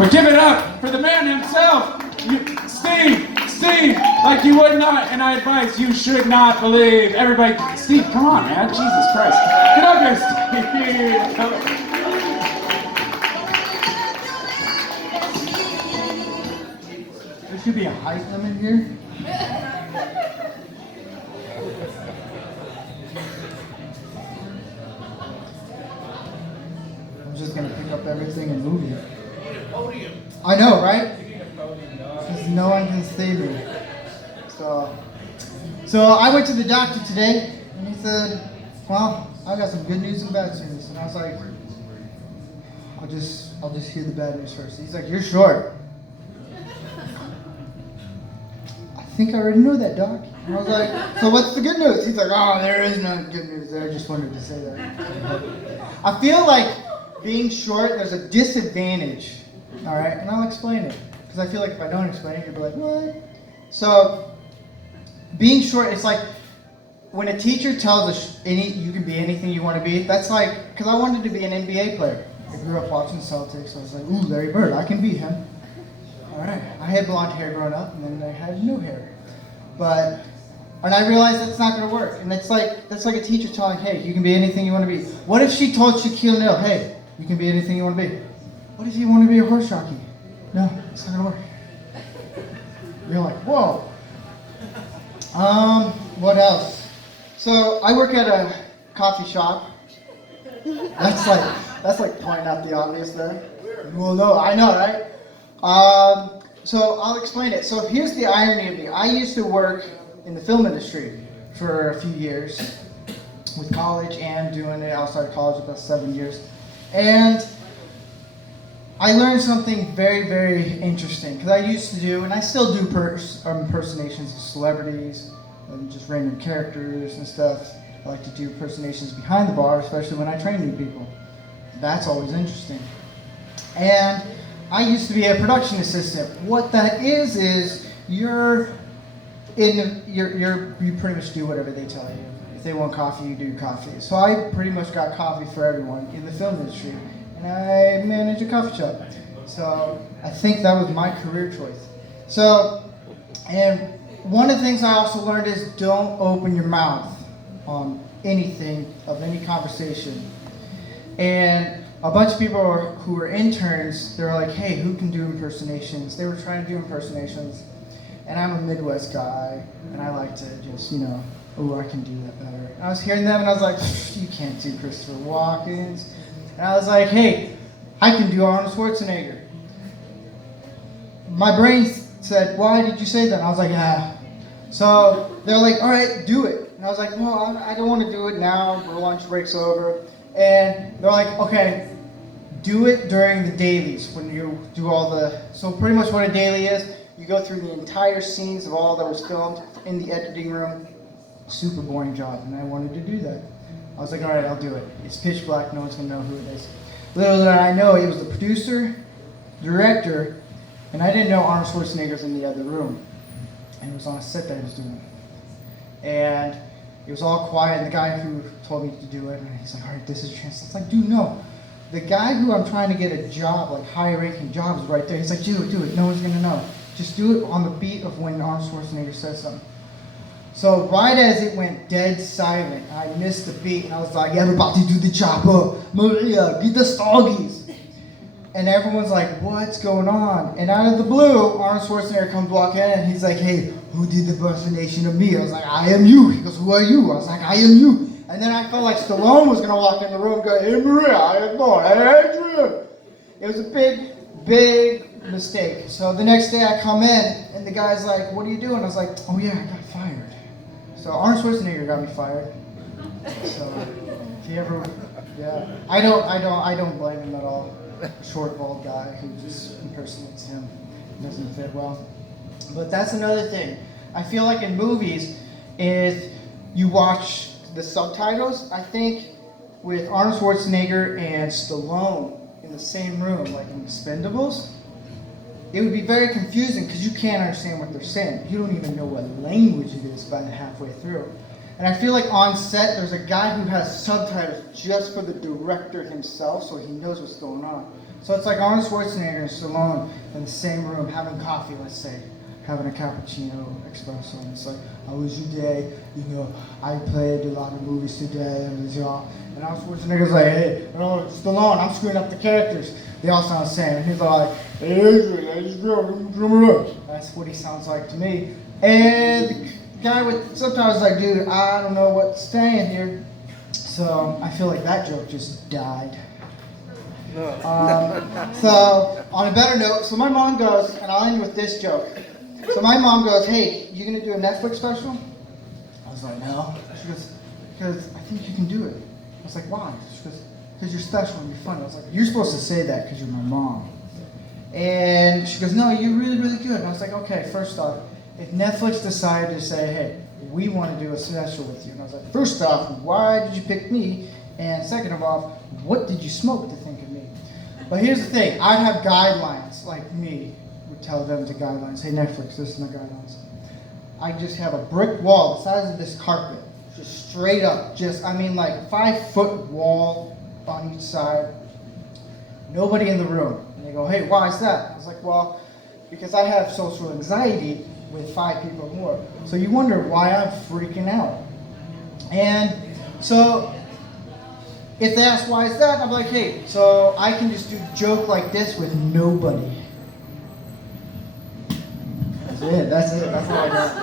But give it up for the man himself, Steve, like you would not, and I advise you should not believe. Everybody, Steve, come on, man, Jesus Christ. Get up here, Steve. There should be a height limit here. I'm just gonna pick up everything and move it. I know, right? Because no one can save me. So I went to the doctor today, and he said, "Well, I got some good news and bad news." And I was like, "I'll just hear the bad news first." He's like, "You're short." I think I already know that, Doc. And I was like, "So what's the good news?" He's like, "Oh, there is no good news there. I just wanted to say that." I feel like being short, there's a disadvantage. All right, and I'll explain it. Because I feel like if I don't explain it, you'll be like, what? So, being short, it's like when a teacher tells us you can be anything you want to be, that's like, because I wanted to be an NBA player. I grew up watching Celtics, so I was like, ooh, Larry Bird, I can be him. All right, I had blonde hair growing up, and then I had no hair. And I realized that's not going to work. And that's like a teacher telling, hey, you can be anything you want to be. What if she told Shaquille O'Neal, hey, you can be anything you want to be? What if you want to be a horse jockey? No, it's not going to work. You're like, whoa. What else? So I work at a coffee shop. That's like pointing out the obvious there. Well, no, I know, right? So I'll explain it. So here's the irony of me. I used to work in the film industry for a few years with college and doing it outside of college about 7 years. And I learned something very, very interesting because I used to do, and I still do impersonations of celebrities and just random characters and stuff. I like to do impersonations behind the bar, especially when I train new people. That's always interesting. And I used to be a production assistant. What that is you pretty much do whatever they tell you. If they want coffee, you do coffee. So I pretty much got coffee for everyone in the film industry. And I manage a coffee shop. So I think that was my career choice. So, and one of the things I also learned is don't open your mouth on anything of any conversation. And a bunch of people who were interns, they were like, hey, who can do impersonations? They were trying to do impersonations. And I'm a Midwest guy, and I like to just, I can do that better. And I was hearing them, and I was like, you can't do Christopher Walken's. And I was like, hey, I can do Arnold Schwarzenegger. My brain said, why did you say that? And I was like, yeah. So they're like, all right, do it. And I was like, well, I don't want to do it now. The lunch break's over. And they're like, okay, do it during the dailies when you do all the... So pretty much what a daily is, you go through the entire scenes of all that was filmed in the editing room. Super boring job, and I wanted to do that. I was like, all right, I'll do it. It's pitch black, no one's going to know who it is. Little did I know, it was the producer, director, and I didn't know Arnold Schwarzenegger was in the other room. And it was on a set that I was doing. And it was all quiet, and the guy who told me to do it, and he's like, all right, this is your chance. It's like, dude, no. The guy who I'm trying to get a job, like high-ranking job, is right there. He's like, do it, no one's going to know. Just do it on the beat of when Arnold Schwarzenegger says something. So right as it went dead silent, I missed the beat, and I was like, everybody do the chopper. Maria, get the stoggies. And everyone's like, what's going on? And out of the blue, Arnold Schwarzenegger comes walking in, and he's like, hey, who did the impersonation of me? I was like, I am you. He goes, who are you? I was like, I am you. And then I felt like Stallone was going to walk in the room and go, hey, Maria, I am Thor. Hey, Adrian. It was a big mistake. So the next day I come in, and the guy's like, what are you doing? I was like, oh yeah, I got fired. So Arnold Schwarzenegger got me fired. So if you ever, yeah, I don't blame him at all. A short, bald guy who just impersonates him. It doesn't fit well. But that's another thing. I feel like in movies, if you watch the subtitles, I think with Arnold Schwarzenegger and Stallone in the same room, like in Expendables, it would be very confusing because you can't understand what they're saying. You don't even know what language it is by the halfway through. And I feel like on set, there's a guy who has subtitles just for the director himself, so he knows what's going on. So it's like Arnold Schwarzenegger and Stallone in the same room having coffee, let's say, having a cappuccino espresso, and it's like, how was your day? You know, I played a lot of movies today, and Arnold Schwarzenegger's like, hey, Stallone, I'm screwing up the characters. They all sound the same. And he's like, hey, that's what he sounds like to me. And the guy with subtitles is like, dude, I don't know what's saying here. So I feel like that joke just died. So on a better note, so my mom goes, and I'll end with this joke. So my mom goes, hey, you gonna do a Netflix special? I was like, no. She goes, because I think you can do it. I was like, why? She goes, because you're special and you're funny. I was like, you're supposed to say that because you're my mom. And she goes, no, you're really, really good. And I was like, okay, first off, if Netflix decided to say, hey, we want to do a special with you. And I was like, first off, why did you pick me? And second of all, what did you smoke to think of me? But here's the thing, I have guidelines, like me would tell them the guidelines. Hey Netflix, this is my guidelines. I just have a brick wall the size of this carpet, just straight up, like 5-foot wall on each side. Nobody in the room. And they go, hey, why is that? I was like, well, because I have social anxiety with 5 people or more. So you wonder why I'm freaking out. And so if they ask why is that, I'm like, hey, so I can just do a joke like this with nobody. That's it. That's all I got.